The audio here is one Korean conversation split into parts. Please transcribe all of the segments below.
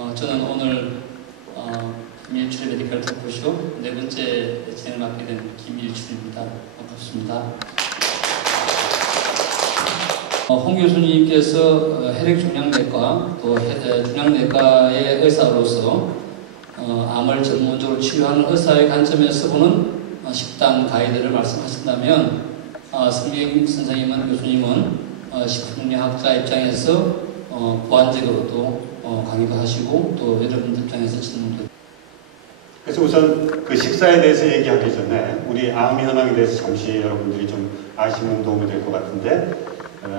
저는 오늘 김일출의 메디컬 토크쇼 네 번째 진행을 맡게 된 김일출입니다. 반갑습니다. 홍 교수님께서 혈액종양내과 또 종양내과의 의사로서 암을 전문적으로 치료하는 의사의 관점에서 보는 식단 가이드를 말씀하신다면 성경 선생님은 교수님은 식품의학자 입장에서 보완적으로도 강의도 하시고 또 여러분들 입장에서 질문도. 그래서 우선 그 식사에 대해서 얘기하기 전에 우리 암 현황에 대해서 잠시 여러분들이 좀 아시면 도움이 될 것 같은데,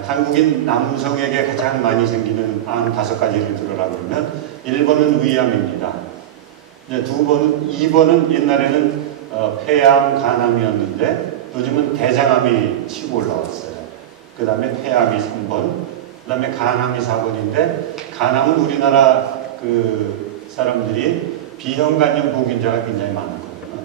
한국인 남성에게 가장 많이 생기는 암 5가지를 들어라 그러면 1번은 위암입니다. 2번은 옛날에는 폐암, 간암이었는데 요즘은 대장암이 치고 올라왔어요. 그 다음에 폐암이 3번, 그 다음에 간암이 4번인데, 간암은 우리나라 그 사람들이 B형 간염 보균자가 굉장히 많았거든요.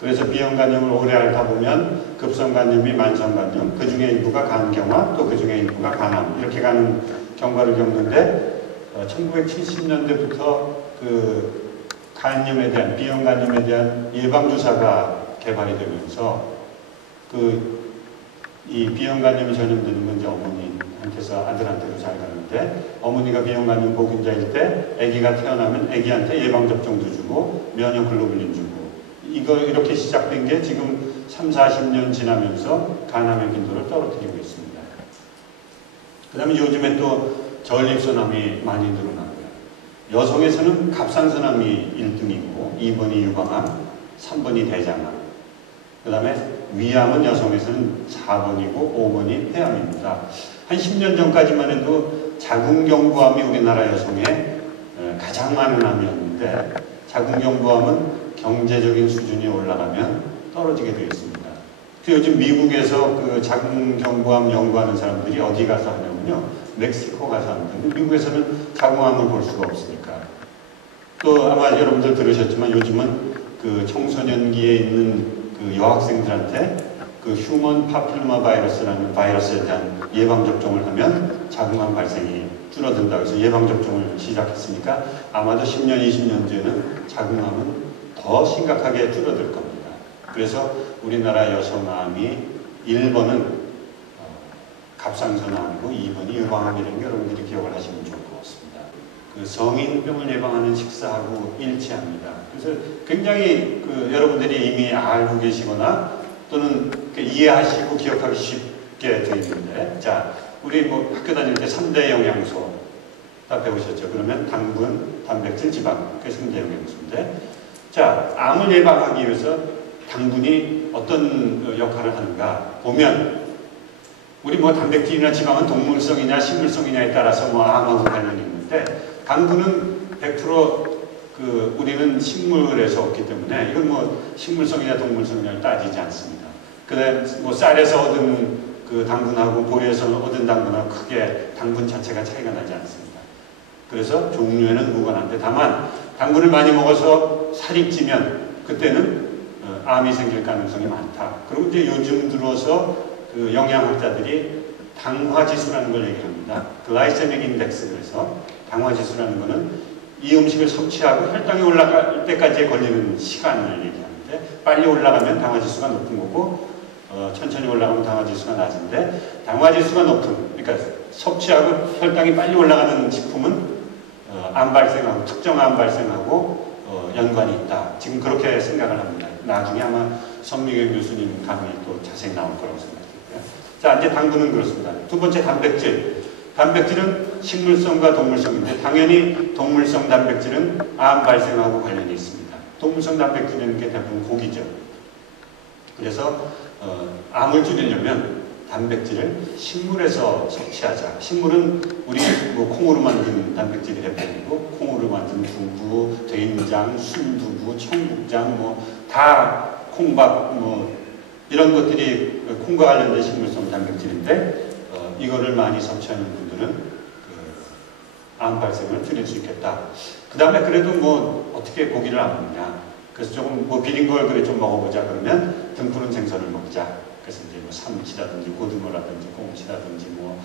그래서 B형 간염을 오래 앓다 보면 급성 간염이 만성 간염, 그 중에 일부가 간경화, 또 그 중에 일부가 간암, 이렇게 가는 경과를 겪는데 1970년대부터 그 간염에 대한, B형 간염에 대한 예방주사가 개발이 되면서 이 B형 간염이 전염되는 건 이제 어머니한테서 아들한테로 잘 가는데, 어머니가 B형 간염 보균자일 때 아기가 태어나면 아기한테 예방접종도 주고 면역 글로불린 주고, 이렇게 시작된 게 지금 30-40년 지나면서 간암의 빈도를 떨어뜨리고 있습니다. 그 다음에 요즘에 또 전립선암이 많이 늘어나고요. 여성에서는 갑상선암이 1등이고 2번이 유방암, 3번이 대장암, 그 다음에 위암은 여성에서는 4번이고 5번이 폐암입니다. 한 10년 전까지만 해도 자궁경부암이 우리나라 여성의 가장 많은 암이었는데, 자궁경부암은 경제적인 수준이 올라가면 떨어지게 되어 있습니다. 요즘 미국에서 그 자궁경부암 연구하는 사람들이 어디 가서 하냐면요, 멕시코 가서 합니다. 미국에서는 자궁암을 볼 수가 없으니까. 또 아마 여러분들 들으셨지만 요즘은 그 청소년기에 있는 그 여학생들한테 그 휴먼 파필로마 바이러스라는 바이러스에 대한 예방접종을 하면 자궁암 발생이 줄어든다고 해서 예방접종을 시작했으니까 아마도 10년, 20년 뒤에는 자궁암은 더 심각하게 줄어들 겁니다. 그래서 우리나라 여성암이 1번은 갑상선암이고 2번이 유방암이라는 게 여러분들이 기억을 하시면 좋을 것 같습니다. 그 성인병을 예방하는 식사하고 일치합니다. 그래서 굉장히 여러분들이 이미 알고 계시거나 또는 이해하시고 기억하기 쉽게 되어 있는데, 자, 우리 뭐 학교 다닐 때 3대 영양소 다 배우셨죠? 그러면 당분, 단백질, 지방, 그게 3대 영양소인데, 자, 암을 예방하기 위해서 당분이 어떤 역할을 하는가 보면, 우리 뭐 단백질이나 지방은 동물성이냐 식물성이냐에 따라서 뭐 암하고 관련이 있는데, 당분은 100% 우리는 식물에서 얻기 때문에 이건 뭐 식물성이냐 동물성이냐를 따지지 않습니다. 그다음에 뭐 쌀에서 얻은 그 당분하고 보리에서 얻은 당분하고 크게 당분 자체가 차이가 나지 않습니다. 그래서 종류에는 무관한데, 다만 당분을 많이 먹어서 살이 찌면 그때는 암이 생길 가능성이 많다. 그리고 이제 요즘 들어서 그 영양학자들이 당화지수라는 걸 얘기합니다. 글라이세믹 인덱스. 그래서 당화지수라는 거는 이 음식을 섭취하고 혈당이 올라갈 때까지 걸리는 시간을 얘기하는데, 빨리 올라가면 당화지수가 높은 거고 천천히 올라가면 당화지수가 낮은데, 당화지수가 높은, 그러니까 섭취하고 혈당이 빨리 올라가는 식품은 암 발생하고, 특정 암 발생하고 연관이 있다. 지금 그렇게 생각을 합니다. 나중에 아마 선미경 교수님 강의 또 자세히 나올 거라고 생각해요. 자, 이제 당분은 그렇습니다. 두 번째, 단백질. 단백질은 식물성과 동물성인데, 당연히 동물성 단백질은 암 발생하고 관련이 있습니다. 동물성 단백질이라는 게 대부분 고기죠. 그래서 암을 줄이려면 단백질을 식물에서 섭취하자. 식물은 우리 뭐 콩으로 만든 단백질이 대표이고, 콩으로 만든 두부, 된장, 순두부, 청국장, 뭐 다 콩밥, 뭐 이런 것들이 콩과 관련된 식물성 단백질인데, 이거를 많이 섭취하는 분들은 암 발생을 줄일 수 있겠다. 그 다음에 그래도 뭐 어떻게 고기를 안 먹냐. 그래서 조금 뭐 비린 걸 그래 좀 먹어보자 그러면 등푸른 생선을 먹자. 그래서 이제 뭐 삼치라든지 고등어라든지 꽁치라든지 뭐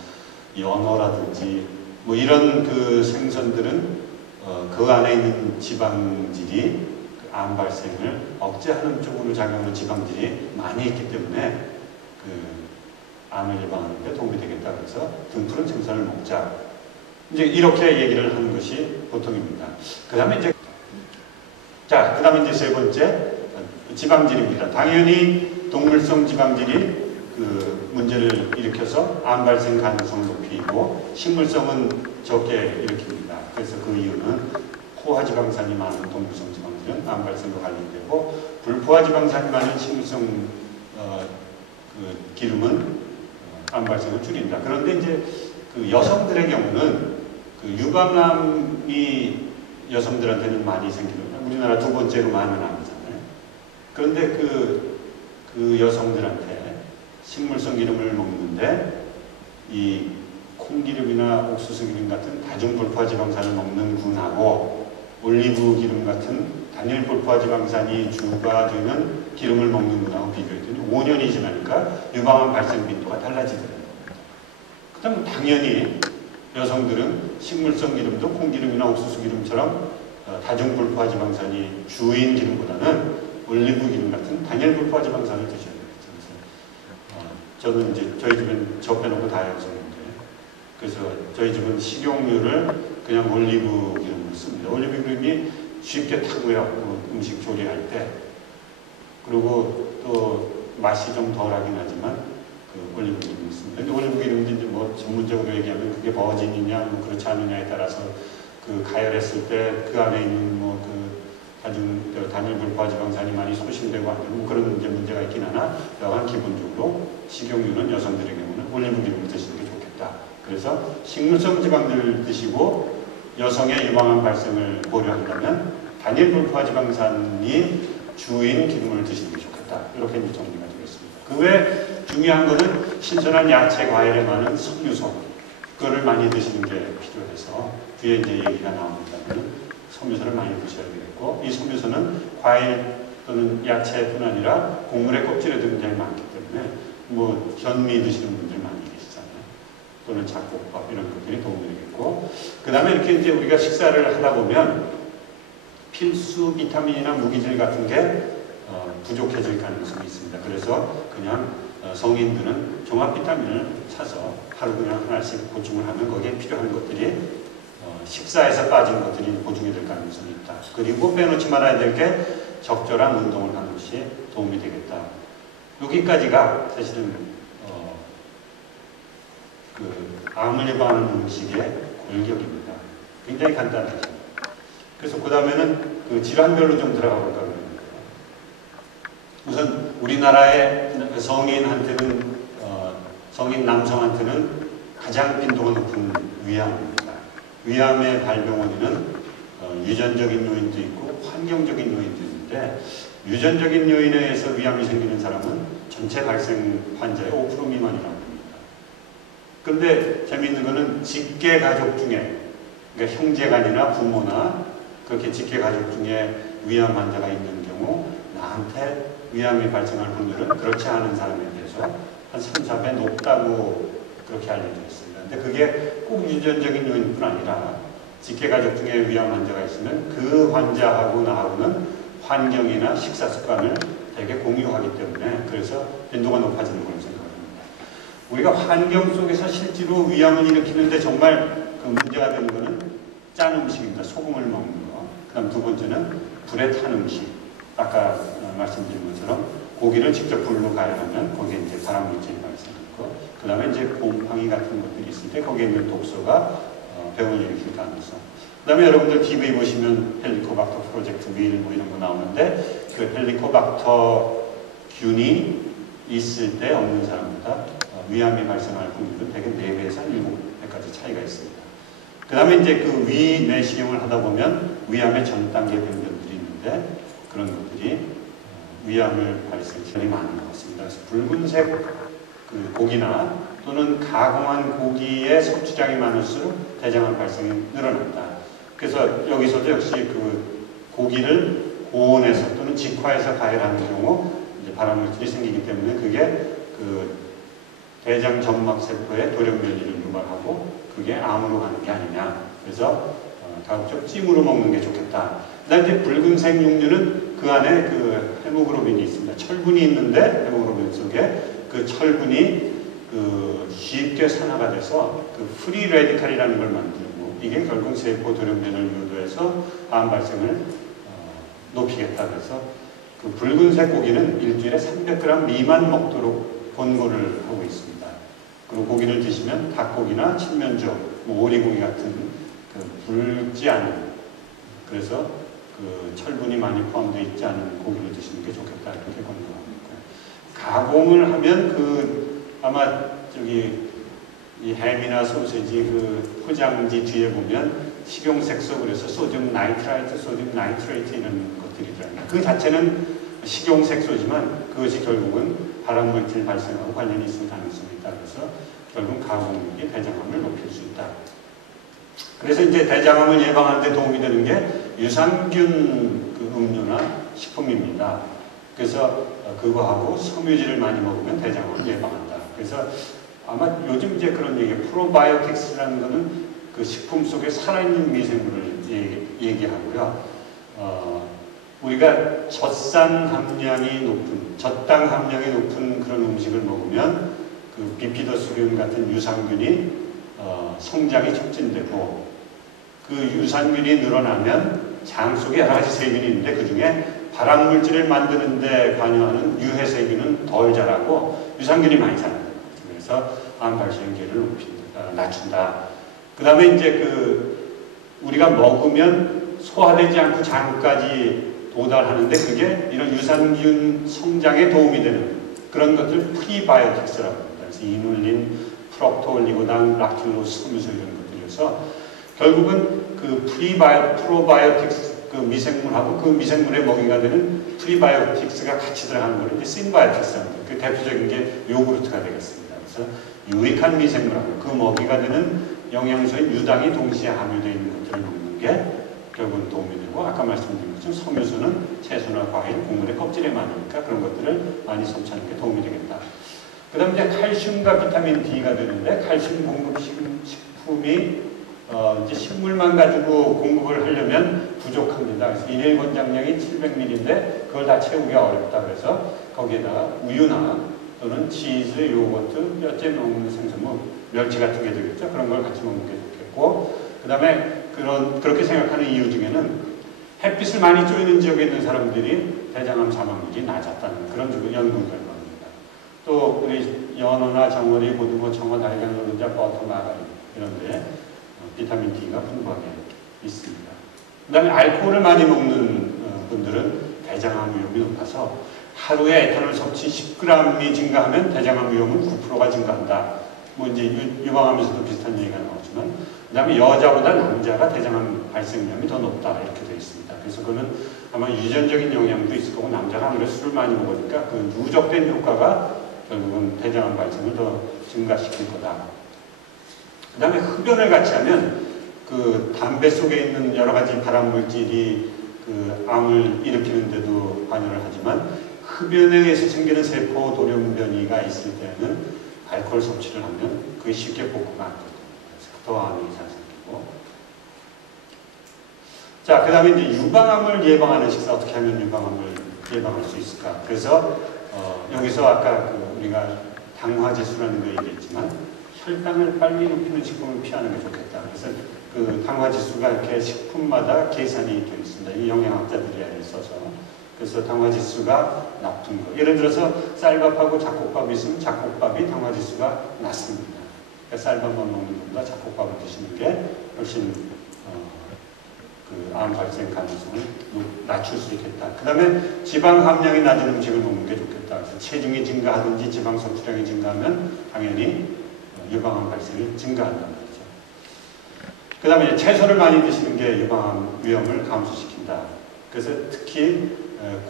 연어라든지 뭐 이런 그 생선들은 그 안에 있는 지방질이 그 암 발생을 억제하는 쪽으로 작용하는 지방질이 많이 있기 때문에 그 암을 예방하는 데 도움이 되겠다. 그래서 등푸른 생선을 먹자. 이제 이렇게 얘기를 하는 것이 보통입니다. 그 다음에 이제 이제 세 번째 지방질입니다. 당연히 동물성 지방질이 그 문제를 일으켜서 암 발생 가능성을 높이고 식물성은 적게 일으킵니다. 그래서 그 이유는 포화지방산이 많은 동물성 지방질은 암 발생과 관련되고 불포화지방산이 많은 식물성 그 기름은 암 발생을 줄인다. 그런데 이제 그 여성들의 경우는 그 유방암이 여성들한테는 많이 생깁니다. 우리나라 두 번째로 많은 암이잖아요. 그런데 그 여성들한테 식물성 기름을 먹는데 이 콩기름이나 옥수수 기름 같은 다중불포화지방산을 먹는 군하고 올리브 기름 같은 단일 불포화지방산이 주가 되는 기름을 먹는 군하고 비교했더니 5년이 지나니까 유방암 발생 빈도가 달라지더라고요. 그 다음 당연히 여성들은 식물성 기름도 콩기름이나 옥수수 기름처럼 다중불포화지방산이 주인 기름보다는 올리브 기름 같은 단일 불포화지방산을 드셔야 돼요. 저는 이제 저희 집은 저 빼놓고 다 여성인데, 그래서 저희 집은 식용유를 그냥 올리브 기름을 씁니다. 올리브 기름이 쉽게 타고요. 음식 조리할 때. 그리고 또 맛이 좀 덜하긴 하지만 그 올리브 기름을 씁니다. 근데 올리브 기름도 이제 뭐 전문적으로 얘기하면 그게 버진이냐 뭐 그렇지 않느냐에 따라서 그 가열했을 때 그 안에 있는 뭐 그 단일 불포화지방산이 많이 소실되고 안 되고 뭐 그런 이제 문제가 있긴 하나, 여간 기본적으로 식용유는 여성들의 경우는 올리브 기름을 드시는 게 좋겠다. 그래서 식물성 지방들을 드시고 여성의 유방암 발생을 고려한다면 단일 불포화지방산이 주인 기름을 드시는 게 좋겠다. 이렇게 이제 정리가 되겠습니다. 그 외에 중요한 것은 신선한 야채, 과일에 많은 섬유소, 그거를 많이 드시는 게 필요해서 뒤에 이제 얘기가 나옵니다만 섬유소를 많이 드셔야 되겠고, 이 섬유소는 과일 또는 야채뿐 아니라 곡물의 껍질에도 굉장히 많기 때문에 뭐 현미 드시는 분들이 많이 계시잖아요. 또는 잡곡밥 이런 것들이 도움이 되겠고, 그 다음에 이렇게 이제 우리가 식사를 하다 보면 필수 비타민이나 무기질 같은 게 부족해질 가능성이 있습니다. 그래서 그냥 성인들은 종합 비타민을 사서 하루 그냥 하나씩 보충을 하면 거기에 필요한 것들이 식사에서 빠진 것들이 보충이 될 가능성이 있다. 그리고 빼놓지 말아야 될 게 적절한 운동을 하는 것이 도움이 되겠다. 여기까지가 사실은 그 암을 예방하는 음식의 골격입니다. 굉장히 간단하죠. 그래서 그 다음에는 그 질환별로 좀 들어가 볼까 그럽니다. 우선 우리나라의 성인한테는 성인 남성한테는 가장 빈도가 높은 위암입니다. 위암의 발병 원인은 유전적인 요인도 있고 환경적인 요인도 있는데, 유전적인 요인에 의해서 위암이 생기는 사람은 전체 발생 환자의 5% 미만이라고 합니다. 그런데 재미있는 것은 직계 가족 중에, 그러니까 형제간이나 부모나 그렇게 직계 가족 중에 위암 환자가 있는 경우 나한테 위암이 발생할 확률은 그렇지 않은 사람에 비해서 한 3, 4배 높다고 그렇게 알려져 있습니다. 근데 그게 꼭 유전적인 요인뿐 아니라 직계가족 중에 위암 환자가 있으면 그 환자하고 나하고는 환경이나 식사 습관을 되게 공유하기 때문에 그래서 빈도가 높아지는 걸로 생각합니다. 우리가 환경 속에서 실제로 위암을 일으키는데 정말 그 문제가 되는 것은 짠 음식입니다. 소금을 먹는 거. 그 다음 두 번째는 불에 탄 음식. 아까 말씀드린 것처럼 고기를 직접 불로 가열하면 거기에 이제 발암물질이 발생하고, 그 다음에 이제 곰팡이 같은 것들이 있을 때 거기에 있는 독소가 병을 일으킬 가능성. 그 다음에 여러분들 TV 보시면 헬리코박터 프로젝트 윌 뭐 이런 거 나오는데, 그 헬리코박터 균이 있을 때 없는 사람보다 위암이 발생할 확률은 대개 4배에서 7배까지 차이가 있습니다. 그 다음에 이제 그 위 내시경을 하다 보면 위암의 전 단계 병변들이 있는데, 그런 것들이 위암을 발생시키는 게 많은 것 같습니다. 그래서 붉은색 그 고기나 또는 가공한 고기의 섭취량이 많을수록 대장암 발생이 늘어난다. 그래서 여기서도 역시 그 고기를 고온에서 또는 직화해서 가열하는 경우 이제 발암물질이 생기기 때문에 그게 그 대장 점막 세포의 돌연 변이를 유발하고 그게 암으로 가는 게 아니냐. 그래서 가급적 찜으로 먹는 게 좋겠다. 그다음에 이제 붉은색 육류는 그 안에 그 헤모글로빈이 있습니다. 철분이 있는데 헤모글로빈 속에 그 철분이 쉽게 산화가 돼서 그 프리 레디칼이라는 걸 만들고 이게 결국 세포 돌연변을 유도해서 암 발생을 높이겠다. 그래서 그 붉은색 고기는 일주일에 300g 미만 먹도록 권고를 하고 있습니다. 그리고 고기를 드시면 닭고기나 칠면조, 오리고기 같은 그 붉지 않은, 그래서 그 철분이 많이 포함되어 있지 않은 고기를 드시는 게 좋겠다 이렇게 권고하고 있고요. 가공을 하면 그 아마 저기 이 햄이나 소시지 그 포장지 뒤에 보면 식용색소, 그래서 소듐 나이트라이트, 소듐 나이트레이트 이런 것들이 들어갑니다. 그 자체는 식용색소지만 그것이 결국은 발암물질 발생하고 관련이 있을 가능성이 있다. 그래서 결국 가공육이 대장암을 높일 수 있다. 그래서 이제 대장암을 예방하는 데 도움이 되는 게 유산균 그 음료나 식품입니다. 그래서 그거하고 섬유질을 많이 먹으면 대장암을 예방한다. 그래서 아마 요즘 이제 그런 얘기, 프로바이오틱스라는 거는 그 식품 속에 살아있는 미생물을 얘기하고요. 우리가 젖산 함량이 높은, 젖당 함량이 높은 그런 음식을 먹으면 그 비피더스균 같은 유산균이 성장이 촉진되고 그 유산균이 늘어나면 장 속에 여러 가지 세균이 있는데 그 중에 발암물질을 만드는 데 관여하는 유해세균은 덜 자라고 유산균이 많이 자라는 거죠. 그래서 암 발생 기회를 낮춘다. 그 다음에 이제 우리가 먹으면 소화되지 않고 장까지 도달하는데 그게 이런 유산균 성장에 도움이 되는 그런 것들 프리바이오틱스라고 합니다. 그래서 이눌린, 프록토올리고당, 락틸로스, 섬유소 이런 것들이어서 결국은 그 프로바이오틱스 그 미생물하고 그 미생물의 먹이가 되는 프리바이오틱스가 같이 들어가는 걸 이제 신바이오틱스라는 거예요. 그 대표적인 게 요구르트가 되겠습니다. 그래서 유익한 미생물하고 그 먹이가 되는 영양소인 유당이 동시에 함유되어 있는 것들을 먹는 게 결국은 도움이 되고, 아까 말씀드린 것처럼 섬유소는 채소나 과일, 곡물의 껍질에 많으니까 그런 것들을 많이 섭취하는 게 도움이 되겠다. 그 다음에 이제 칼슘과 비타민 D가 되는데 칼슘 공급 식품이 이제 식물만 가지고 공급을 하려면 부족합니다. 그래서 일일 권장량이 700ml인데 그걸 다 채우기가 어렵다. 그래서 거기에다가 우유나 또는 치즈, 요거트, 뼈째 먹는 생선, 멸치 같은 게 되겠죠. 그런 걸 같이 먹는 게 좋겠고, 그 다음에 그렇게 생각하는 이유 중에는 햇빛을 많이 쬐는 지역에 있는 사람들이 대장암 사망률이 낮았다는 그런 연구 결과입니다. 또 우리 연어나 정어리, 고등어, 청어, 달걀, 노른자, 버터, 마가린 이런 데 비타민 D가 풍부하게 있습니다. 그 다음에 알코올을 많이 먹는 분들은 대장암 위험이 높아서 하루에 에탄올 섭취 10g이 증가하면 대장암 위험은 9%가 증가한다. 이제 유방암에서도 비슷한 얘기가 나오지만, 그 다음에 여자보다 남자가 대장암 발생 위험이 더 높다 이렇게 되어 있습니다. 그래서 그거는 아마 유전적인 영향도 있을 거고, 남자가 아무래도 술을 많이 먹으니까 그 누적된 효과가 결국은 대장암 발생을 더 증가시킬 거다. 그 다음에 흡연을 같이 하면 그 담배 속에 있는 여러 가지 발암물질이 그 암을 일으키는데도 관여를 하지만, 흡연에 의해서 생기는 세포 돌연변이가 있을 때는 알코올 섭취를 하면 그게 쉽게 복구가 안 되거든요. 그래서 더 암이 잘 생기고. 자, 그 다음에 이제 유방암을 예방하는 식사, 어떻게 하면 유방암을 예방할 수 있을까? 그래서 여기서 아까 우리가 당화지수라는 거 얘기했지만 혈당을 빨리 높이는 식품을 피하는 게 좋겠다. 그래서 그 당화지수가 이렇게 식품마다 계산이 되어 있습니다. 이 영양학자들이 써서. 그래서 당화지수가 나쁜 거. 예를 들어서 쌀밥하고 잡곡밥이 있으면 잡곡밥이 당화지수가 낮습니다. 그러니까 쌀밥만 먹는 것보다 잡곡밥을 드시는 게 훨씬 그 암 발생 가능성을 낮출 수 있겠다. 그 다음에 지방 함량이 낮은 음식을 먹는 게 좋겠다. 그래서 체중이 증가하든지 지방 섭취량이 증가하면 당연히 유방암 발생이 증가한다는 거죠. 그 다음에 채소를 많이 드시는 게 유방암 위험을 감소시킨다. 그래서 특히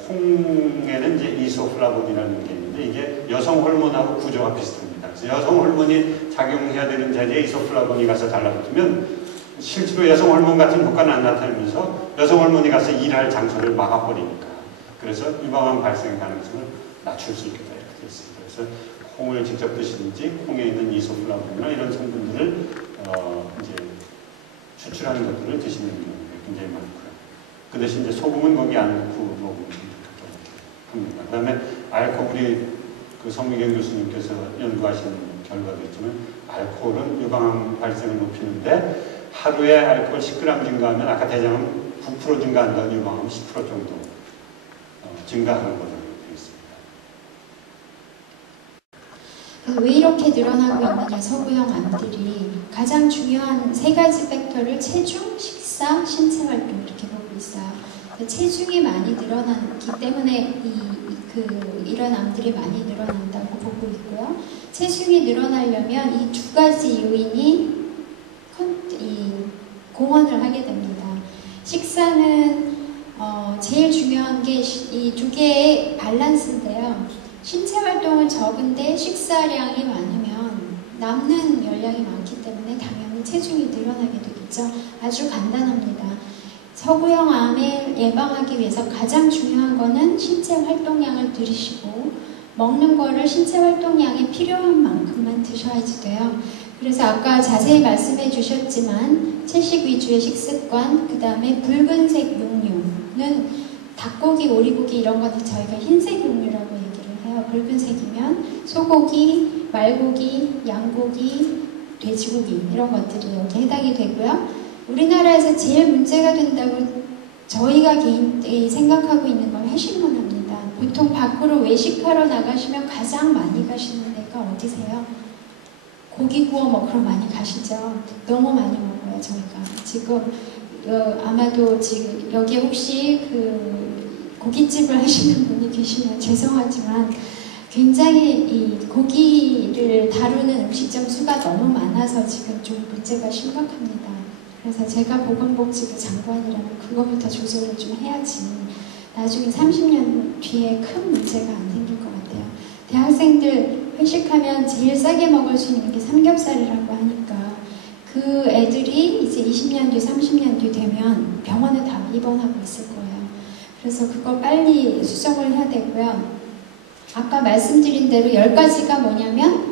콩에는 이제 이소플라본이라는 게 있는데 이게 여성 호르몬하고 구조가 비슷합니다. 그래서 여성 호르몬이 작용해야 되는 자리에 이소플라본이 가서 달라붙으면 실제로 여성 호르몬 같은 효과는 안 나타나면서 여성 호르몬이 가서 일할 장소를 막아버리니까, 그래서 유방암 발생 가능성을 낮출 수 있겠다 이렇게 되어 있습니다. 그래서 콩을 직접 드시든지 콩에 있는 이소플라본이나 이런 성분들을 이제 추출하는 것들을 드시는 경우가 굉장히 많고요. 그 대신 이제 소금은 거기 안 넣고 먹으면 합니다. 그 다음에 알코올이 그 성미경 교수님께서 연구하신 결과도 있지만 알코올은 유방암 발생을 높이는데 하루에 알코올 10g 증가하면 아까 대장암 9% 증가한다는 유방암 10% 정도 증가하는 것으로 되어 있습니다. 왜 이렇게 늘어나고 있느냐, 서구형 암들이. 가장 중요한 세 가지 팩터를 체중, 식사, 신체 활동 이렇게 보고 있어요. 체중이 많이 늘어나기 때문에 이런 암들이 많이 늘어난다고 보고 있고요. 체중이 늘어나려면 이 두 가지 요인이 공헌을 하게 됩니다. 식사는 제일 중요한 게 이 두 개의 밸런스인데요. 신체 활동은 적은데 식사량이 많으면 남는 열량이 많기 때문에 당연히 체중이 늘어나게 되겠죠. 아주 간단합니다. 서구형 암을 예방하기 위해서 가장 중요한 거는 신체 활동량을 들이시고 먹는 거를 신체 활동량이 필요한 만큼만 드셔야지 돼요. 그래서 아까 자세히 말씀해 주셨지만 채식 위주의 식습관, 그 다음에 붉은색 육류는 닭고기, 오리고기 이런 거는 저희가 흰색 육류라고 얘기를 해요. 붉은색이면 소고기, 말고기, 양고기, 돼지고기 이런 것들이 여기 해당이 되고요. 우리나라에서 제일 문제가 된다고 저희가 개인이 생각하고 있는 건 회식문화입니다. 보통 밖으로 외식하러 나가시면 가장 많이 가시는 데가 어디세요? 고기 구워 먹으러 많이 가시죠? 너무 많이 먹어요, 저희가. 지금 아마도 지금 여기 혹시 그 고깃집을 하시는 분이 계시면 죄송하지만 굉장히 이 고기를 다루는 음식점 수가 너무 많아서 지금 좀 문제가 심각합니다. 그래서 제가 보건복지부 장관이라면 그거부터 조절을 좀 해야지 나중에 30년 뒤에 큰 문제가 안 생길 것 같아요. 대학생들 회식하면 제일 싸게 먹을 수 있는 게 삼겹살이라고 하니까 그 애들이 이제 20년 뒤, 30년 뒤 되면 병원에 다 입원하고 있을 거예요. 그래서 그거 빨리 수정을 해야 되고요. 아까 말씀드린 대로 10가지가 뭐냐면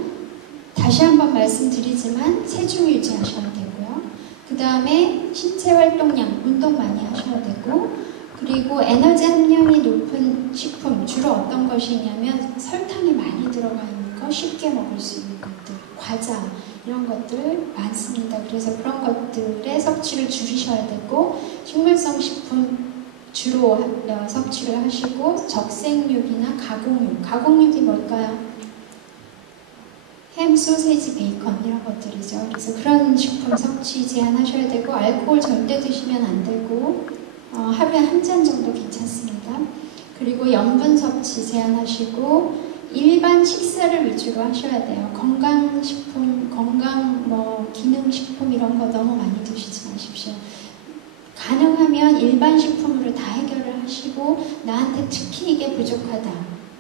다시 한번 말씀드리지만 체중 유지하셔야 되고요. 그 다음에 신체 활동량, 운동 많이 하셔야 되고 그리고 에너지 함량이 높은 식품, 주로 어떤 것이 있냐면 설탕이 많이 들어가 있는 거, 쉽게 먹을 수 있는 것들, 과자 이런 것들 많습니다. 그래서 그런 것들의 섭취를 줄이셔야 되고 식물성 식품 주로 섭취를 하시고 적색육이나 가공육, 가공육이 뭘까요? 햄, 소세지, 베이컨 이런 것들이죠. 그래서 그런 식품 섭취 제한하셔야 되고 알코올 절대 드시면 안 되고 하루에 한 잔 정도 괜찮습니다. 그리고 염분 섭취 제한하시고 일반 식사를 위주로 하셔야 돼요. 건강식품, 기능식품 이런 거 너무 많이 드시지 마십시오. 가능하면 일반 식품으로 다 해결을 하시고 나한테 특히 이게 부족하다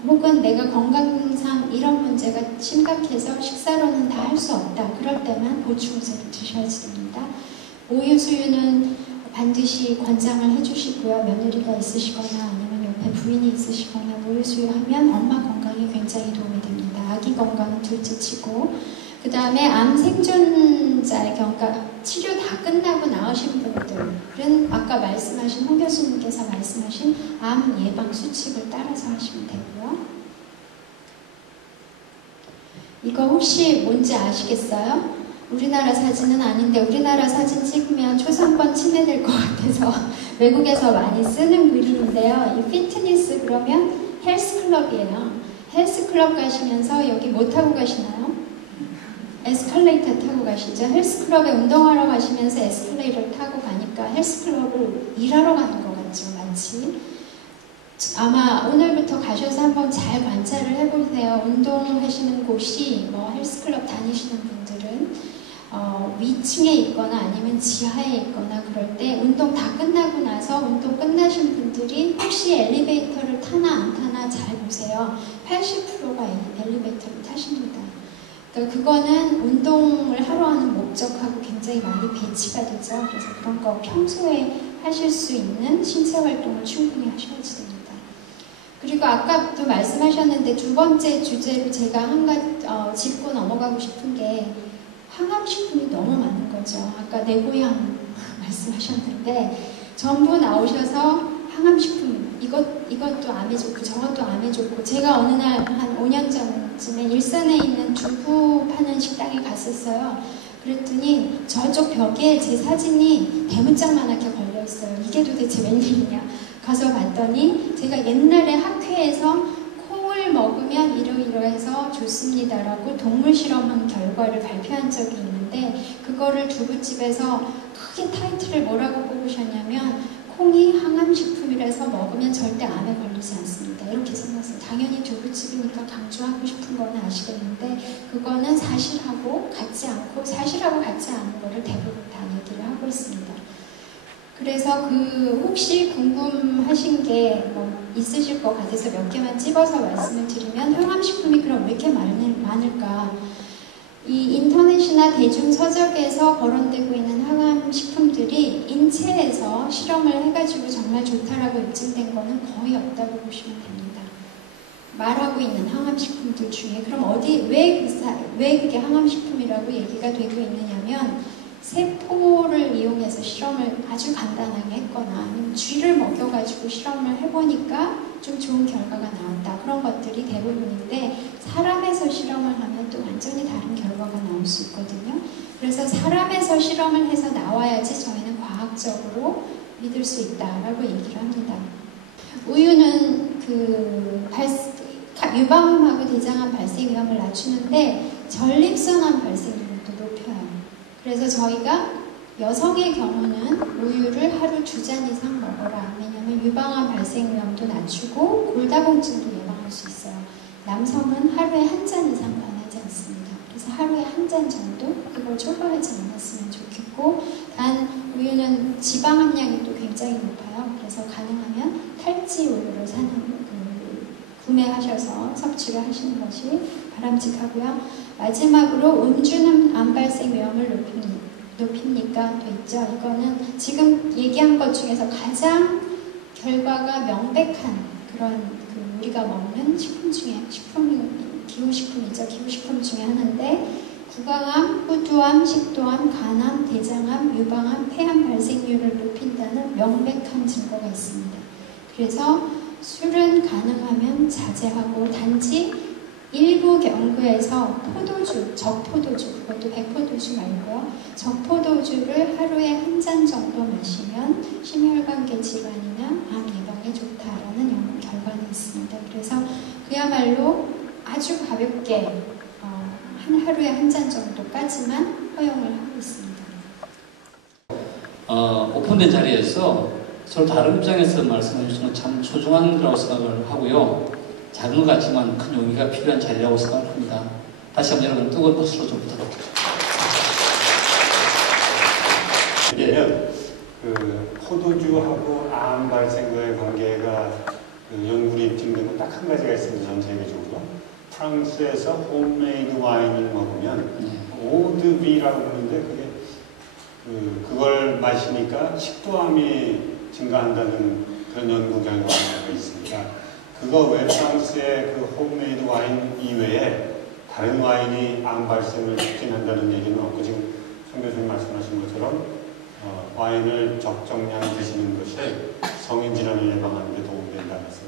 혹은 내가 건강상 이런 문제가 심각해서 식사로는 다 할 수 없다 그럴 때만 보충제를 드셔야지 됩니다. 우유, 수유는 반드시 권장을 해주시고요. 며느리가 있으시거나 아니면 옆에 부인이 있으시거나 우유 수유하면 엄마 건강에 굉장히 도움이 됩니다. 아기 건강은 둘째치고 그 다음에 암 생존자의 경우, 그러니까 치료 다 끝나고 나으신 분들은 아까 말씀하신 홍 교수님께서 말씀하신 암 예방 수칙을 따라서 하시면 되고요. 이거 혹시 뭔지 아시겠어요? 우리나라 사진은 아닌데 우리나라 사진 찍으면 초상권 침해될 것 같아서 외국에서 많이 쓰는 그림인데요. 이 피트니스 그러면 헬스클럽이에요. 헬스클럽 가시면서 여기 뭐 타고 가시나요? 에스컬레이터 타고 가시죠. 헬스클럽에 운동하러 가시면서 에스컬레이터를 타고 가니까 헬스클럽을 일하러 가는 것 같죠. 마치 아마 오늘부터 가셔서 한번 잘 관찰을 해보세요. 운동하시는 곳이 헬스클럽 다니시는 분들은 위층에 있거나 아니면 지하에 있거나 그럴 때 운동 다 끝나고 나서 운동 끝나신 분들이 혹시 엘리베이터를 타나 안 타나 잘 보세요. 80%가 엘리베이터를 타십니다. 그러니까 그거는 운동을 하러 하는 목적하고 굉장히 많이 배치가 되죠. 그래서 그런 거 평소에 하실 수 있는 신체 활동을 충분히 하셔야지 됩니다. 그리고 아까도 말씀하셨는데 두 번째 주제로 제가 한 가지 짚고 넘어가고 싶은 게 항암식품이 너무 많은 거죠. 아까 내 고향 말씀하셨는데 전부 나오셔서 항암식품 이것도 암에 좋고 저것도 암에 좋고 제가 어느 날 한 5년 전쯤에 일산에 있는 두부 파는 식당에 갔었어요. 그랬더니 저쪽 벽에 제 사진이 대문짝만하게 걸려있어요. 이게 도대체 웬일이냐. 가서 봤더니 제가 옛날에 학회에서 콩을 먹으면 이러이러해서 좋습니다라고 동물 실험한 결과를 발표한 적이 있는데 그거를 두부집에서 크게 타이틀을 뭐라고 뽑으셨냐면 콩이 항암식품이라서 먹으면 절대 암에 걸리지 않습니다. 이렇게 써놨어요. 당연히 두부집이니까 강조하고 싶은 거는 아시겠는데 그거는 사실하고 같지 않고 사실하고 같지 않은 거를 대부분 다 얘기를 하고 있습니다. 그래서 혹시 궁금하신 게 뭐 있으실 것 같아서 몇 개만 찝어서 말씀을 드리면 항암식품이 그럼 왜 이렇게 많을까? 이 인터넷이나 대중서적에서 거론되고 있는 항암식품들이 인체에서 실험을 해가지고 정말 좋다라고 입증된 거는 거의 없다고 보시면 됩니다. 말하고 있는 항암식품들 중에 그럼 왜 그게 항암식품이라고 얘기가 되고 있느냐면 세포를 이용해서 실험을 아주 간단하게 했거나 아니면 쥐를 먹여가지고 실험을 해보니까 좀 좋은 결과가 나왔다. 그런 것들이 대부분인데 사람에서 실험을 하면 또 완전히 다른 결과가 나올 수 있거든요. 그래서 사람에서 실험을 해서 나와야지 저희는 과학적으로 믿을 수 있다라고 얘기를 합니다. 우유는 유방암하고 대장암 발생 위험을 낮추는데 전립선암 발생 위험도 높여요. 그래서 저희가 여성의 경우는 우유를 하루 2잔 이상 먹어라. 왜냐하면 유방암 발생 위험도 낮추고 골다공증도 예방할 수 있어요. 남성은 하루에 1잔 이상 권하지 않습니다. 그래서 하루에 1잔 정도 그걸 초과하지 않았으면 좋겠고 단 우유는 지방 함량이 또 굉장히 높아요. 그래서 가능하면 탈지 우유를 구매하셔서 섭취를 하시는 것이 바람직하고요. 마지막으로 음주는 암 발생 위험을 높입니까? 돼 있죠. 이거는 지금 얘기한 것 중에서 가장 결과가 명백한 그런 우리가 먹는 식품 중에 기후식품이죠. 기후식품 중에 하나인데 구강암, 후두암, 식도암, 간암, 대장암, 유방암, 폐암 발생률을 높인다는 명백한 증거가 있습니다. 그래서 술은 가능하면 자제하고 단지 일부 연구에서 포도주, 적포도주, 그것도 백포도주 말고요. 적포도주를 하루에 1잔 정도 마시면 심혈관계 질환이나 암 예방에 좋다라는 연구 결과는 있습니다. 그래서 그야말로 아주 가볍게 하루에 1잔 정도까지만 허용을 하고 있습니다. 오픈된 자리에서 서로 다른 입장에서 말씀해 주신 건 참 소중한 거라고 생각을 하고요. 작은 것 같지만 큰 용기가 필요한 자리라고 생각을 합니다. 다시 한번 여러분 뜨거운 박수로 좀 부탁드립니다. 왜냐면 포도주하고 암 발생과의 관계가 연구로 입증된 건 딱 한 가지가 있습니다. 전 세계적으로. 프랑스에서 홈메이드 와인을 먹으면 오드비라고 부르는데 그걸 마시니까 식도암이 증가한다는 그런 연구 결과가 있습니다. 그거 외 프랑스의 홈메이드 와인 이외에 다른 와인이 암 발생을 촉진한다는 얘기는 없고 지금 송 교수님 말씀하신 것처럼 와인을 적정량 드시는 것이 성인 질환을 예방하는 데 도움이 된다고 해서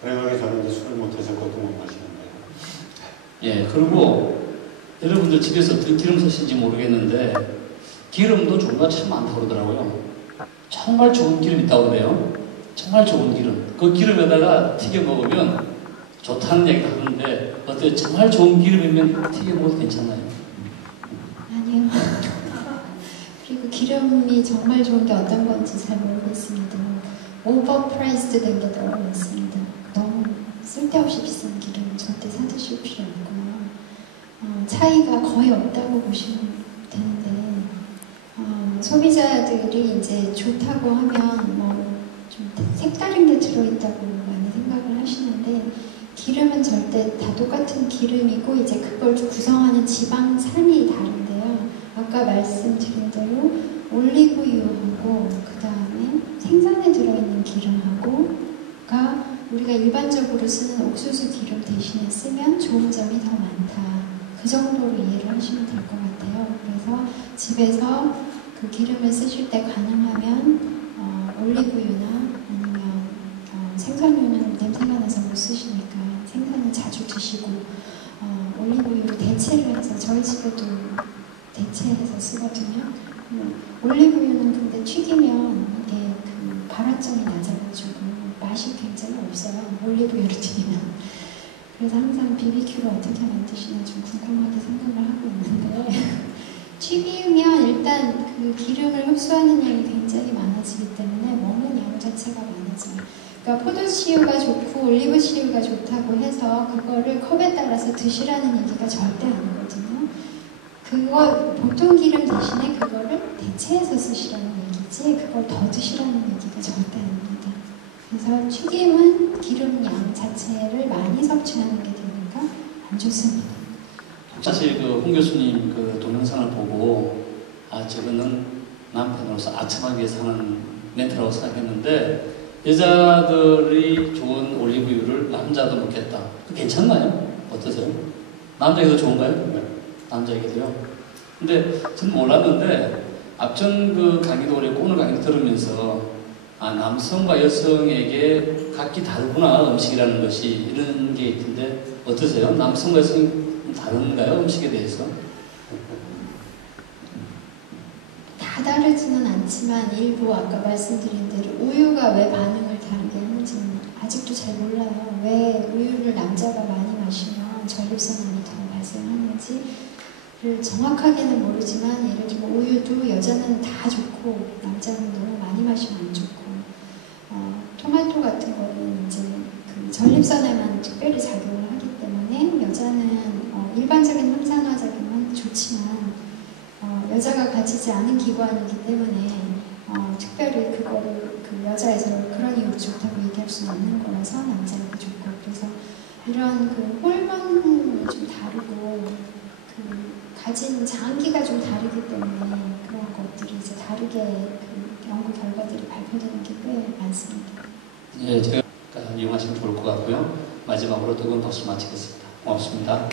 그래서 저는 이제 술을 못해서 그것도 못 마시는 거예요. 예, 그리고 여러분들 집에서 어떤 기름 쓰시는지 모르겠는데 기름도 종류가 참 많다고 그러더라고요. 정말 좋은 기름 있다고 그래요. 정말 좋은 기름. 그 기름에다가 튀겨 먹으면 좋다는 얘기도 하는데 어때요? 정말 좋은 기름이면 튀겨 먹어도 괜찮나요? 아니요. 그리고 기름이 정말 좋은 게 어떤 건지 잘 모르겠습니다. 오버프라이스드 된 게 너무 많습니다. 너무 쓸데없이 비싼 기름 절대 사드실 필요 없고요. 차이가 거의 없다고 보시면 되는데 소비자들이 이제 좋다고 하면 뭐 좀 색다른 게 들어있다고 많이 생각을 하시는데 기름은 절대 다 똑같은 기름이고 이제 그걸 구성하는 지방산이 다른데요. 아까 말씀드린 대로 올리브유하고 그 다음에 생선에 들어있는 기름하고가 우리가 일반적으로 쓰는 옥수수 기름 대신에 쓰면 좋은 점이 더 많다. 그 정도로 이해를 하시면 될 것 같아요. 그래서 집에서 그 기름을 쓰실 때 가능하면 올리브유나 아니면 생선유는 냄새가 나서 못 쓰시니까 생선은 자주 드시고 올리브유를 대체를 해서 저희 집에도 대체해서 쓰거든요. 올리브유는 근데 튀기면 이게 그 발화점이 낮아가지고 맛이 굉장히 없어요. 올리브유를 튀기면. 그래서 항상 BBQ를 어떻게 만드시나 좀 궁금하게 생각을 하고 있는데 튀기면 일단 그 기름을 흡수하는 양이 굉장히 많아지기 때문에 먹는 양 자체가 많아져요. 그러니까 포도씨유가 좋고 올리브씨유가 좋다고 해서 그거를 컵에 따라서 드시라는 얘기가 절대 아니거든요. 그거 보통 기름 대신에 그거를 대체해서 쓰시라는 얘기지 그걸 더 드시라는 얘기가 절대 아닙니다. 그래서 튀김은 기름 양 자체를 많이 섭취하는 게 되니까 안 좋습니다. 사실 그 홍 교수님 그 동영상을 보고 저거는 남편으로서 아첨하기 위해서 하는 멘트라고 생각했는데 여자들이 좋은 올리브유를 남자도 먹겠다. 괜찮나요? 어떠세요? 남자에게 더 좋은가요? 네. 남자에게도요. 근데 저는 몰랐는데 앞전 그 강의도 그랬고 오늘 강의도 들으면서 남성과 여성에게 각기 다르구나 음식이라는 것이 이런 게 있던데 어떠세요? 남성과 여성이 다른가요? 음식에 대해서? 다 다르지는 않지만 일부 아까 말씀드린 대로 우유가 왜 반응을 다르게 하는지는 아직도 잘 몰라요. 왜 우유를 남자가 많이 마시면 전립선암이 더 발생하는지를 정확하게는 모르지만 예를 들면 우유도 여자는 다 좋고 남자는 너무 많이 마시면 안 좋고 토마토 같은 거는 이제 그 전립선에만 특별히 작용을 하기 때문에 여자는 일반적인 항산화작용은 좋지만 여자가 가지지 않은 기관이기 때문에 특별히 그거를 그 여자에서 그런 이유로 좋다고 얘기할 수는 없는 거라서 남자에게 좋고 그래서 이런 그 호르몬이 좀 다르고 그 가진 장기가 좀 다르기 때문에 그런 것들이 이제 다르게 그 연구 결과들이 발표되는 게 꽤 많습니다. 예, 제가 이용하시면 좋을 것 같고요. 마지막으로 두 분 박수 마치겠습니다. 고맙습니다.